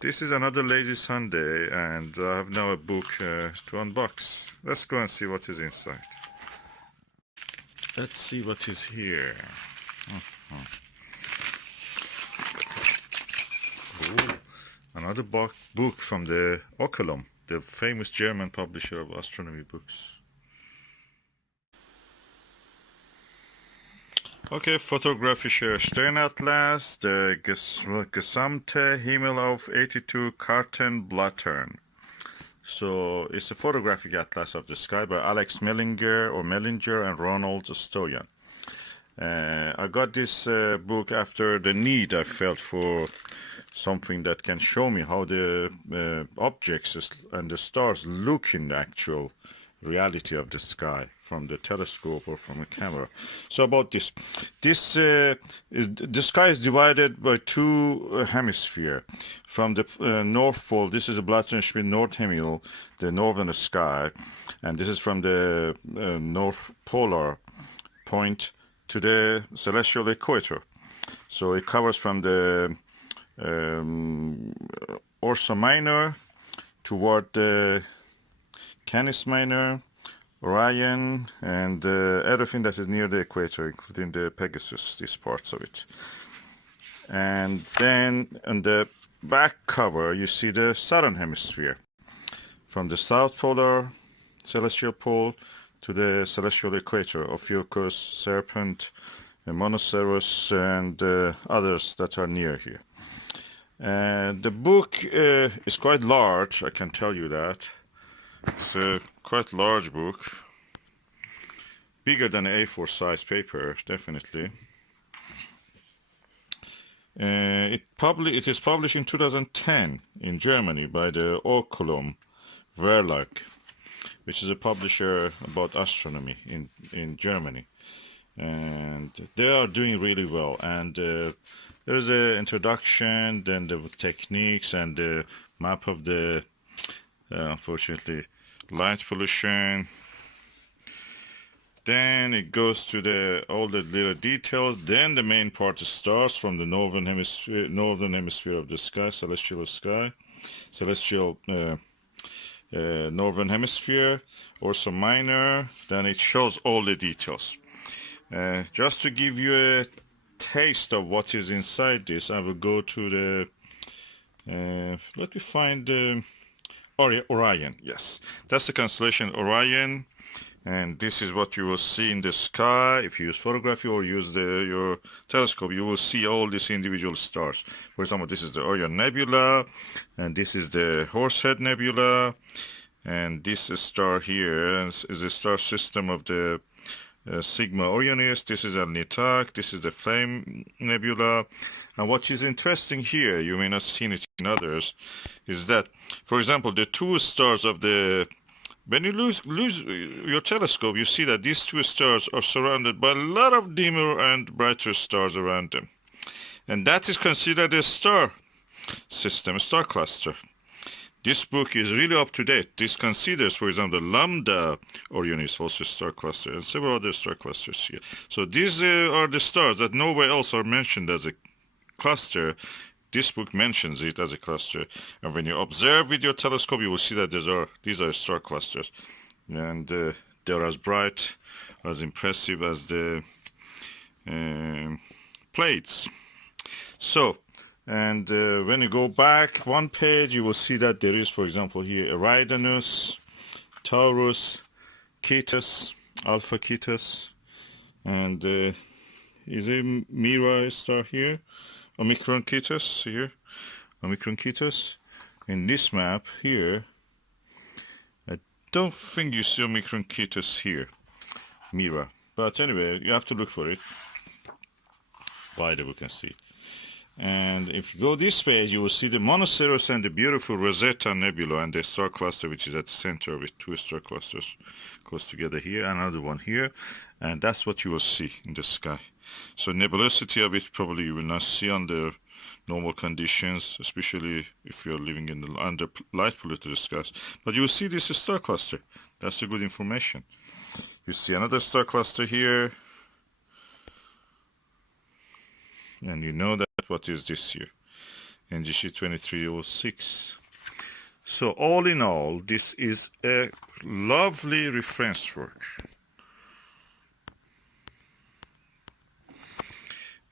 This is another lazy Sunday, and I have now a book to unbox. Let's go and see what is inside. Let's see what is here. Ooh, another book from the Oculum, the famous German publisher of astronomy books. Okay, Photographische Sternatlas, der gesamte Himmel auf 82 Kartenblättern. So it's a photographic atlas of the sky by Alex Mellinger and Ronald Stoyan. I got this book after the need I felt for something that can show me how the objects and the stars look in the actual reality of the sky from the telescope or from a camera. So about this the sky is divided by two hemispheres. From the North Pole, this is a Blatzenspiel North Hemisphere, the northern sky, and this is from the North Polar point to the celestial equator. So it covers from the Ursa Minor toward the Canis Minor, Orion, and everything that is near the equator, including the Pegasus, these parts of it. And then on the back cover, you see the southern hemisphere, from the South Polar celestial pole to the celestial equator, Ophiuchus, Serpent, Monoceros, and others that are near here. The book is quite large, I can tell you that. It's a quite large book, bigger than A4 size paper, definitely. It is published in 2010 in Germany by the Oculum Verlag, which is a publisher about astronomy in Germany, and they are doing really well. And there's an introduction, then the techniques and the map of the unfortunately light pollution. Then it goes to all the little details. Then the main part is stars from the northern hemisphere of the sky, celestial northern hemisphere, Ursa Minor. Then it shows all the details. Just to give you a taste of what is inside this, I will go to the let me find Orion. Yes, that's the constellation Orion, and this is what you will see in the sky. If you use photography or use your telescope, you will see all these individual stars. For example, this is the Orion Nebula, and this is the Horsehead Nebula, and this star here is a star system of the Sigma Orionis. This is Alnitak. This is the Flame Nebula. And what is interesting here, you may not have seen it in others, is that, for example, the two stars of the... When you lose your telescope, you see that these two stars are surrounded by a lot of dimmer and brighter stars around them. And that is considered a star system, a star cluster. This book is really up to date. This considers, for example, the Lambda Orionis, also a star cluster, and several other star clusters here. So these are the stars that nowhere else are mentioned as a cluster. This book mentions it as a cluster. And when you observe with your telescope, you will see that these are star clusters. And they're as bright, as impressive as the plates. So, and when you go back one page, you will see that there is, for example, here Eridanus, Taurus, Cetus, Alpha Cetus, and is a Mira star here, Omicron Cetus here, Omicron Cetus. In this map here, I don't think you see Omicron Cetus here, Mira. But anyway, you have to look for it. By the book and see. And if you go this page, you will see the Monoceros and the beautiful Rosetta Nebula and the star cluster, which is at the center with two star clusters close together here, another one here, and that's what you will see in the sky. So nebulosity of it probably you will not see under normal conditions, especially if you're living in the under light polluted skies. But you will see this star cluster. That's a good information. You see another star cluster here, and you know that what is this here. NGC 2306. So all in all, this is a lovely reference work.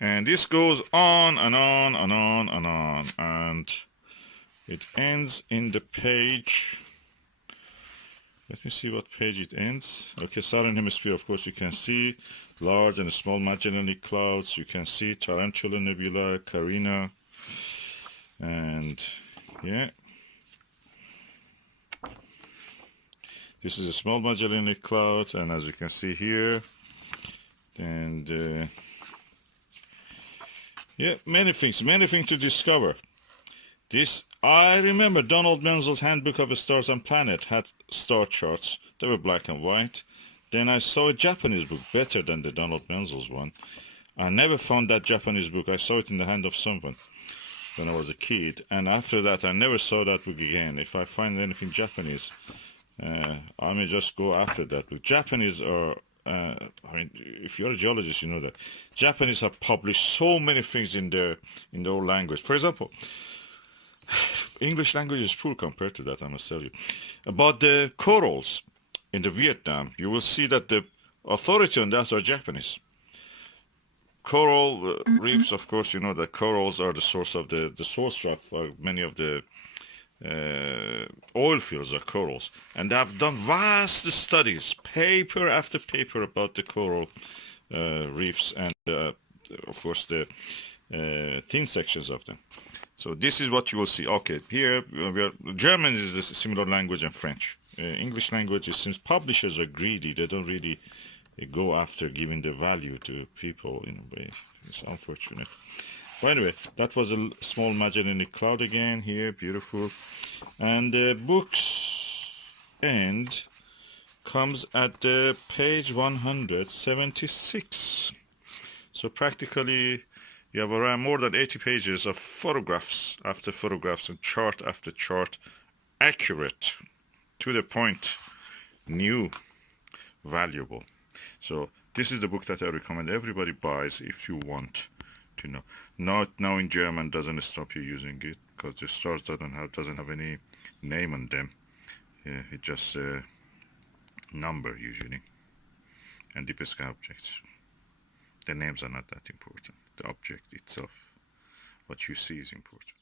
And this goes on and on and on and on, and it ends in the page. Let me see what page it ends. Okay, Southern Hemisphere, of course, you can see large and small Magellanic Clouds. You can see Tarantula Nebula, Carina, and yeah. This is a small Magellanic Cloud, and as you can see here, and yeah, many things to discover. This, I remember Donald Menzel's Handbook of Stars and Planets had star charts. They were black and white. Then I saw a Japanese book, better than the Donald Menzel's one. I never found that Japanese book. I saw it in the hand of someone when I was a kid. And after that, I never saw that book again. If I find anything Japanese, I may just go after that book. Japanese are, I mean, if you're a geologist, you know that. Japanese have published so many things in their own language. For example, English language is poor compared to that, I must tell you. About the corals in the Vietnam, you will see that the authority on that are Japanese. Coral reefs, of course, you know that corals are the source of the source rock for many of the oil fields are corals. And they have done vast studies, paper after paper about the coral reefs and, of course, the thin sections of them. So this is what you will see. Okay, here German is a similar language and French. English language, it seems publishers are greedy. They don't really go after giving the value to people in a way. It's unfortunate. But anyway, that was a small Magellanic Cloud again here, beautiful. And the book's end comes at page 176. So practically you have around more than 80 pages of photographs after photographs and chart after chart, accurate, to the point, new, valuable. So this is the book that I recommend everybody buys if you want to know. Not knowing German doesn't stop you using it, because the stars doesn't have any name on them. It just number usually, and deep sky objects. The names are not that important. The object itself, what you see, is important.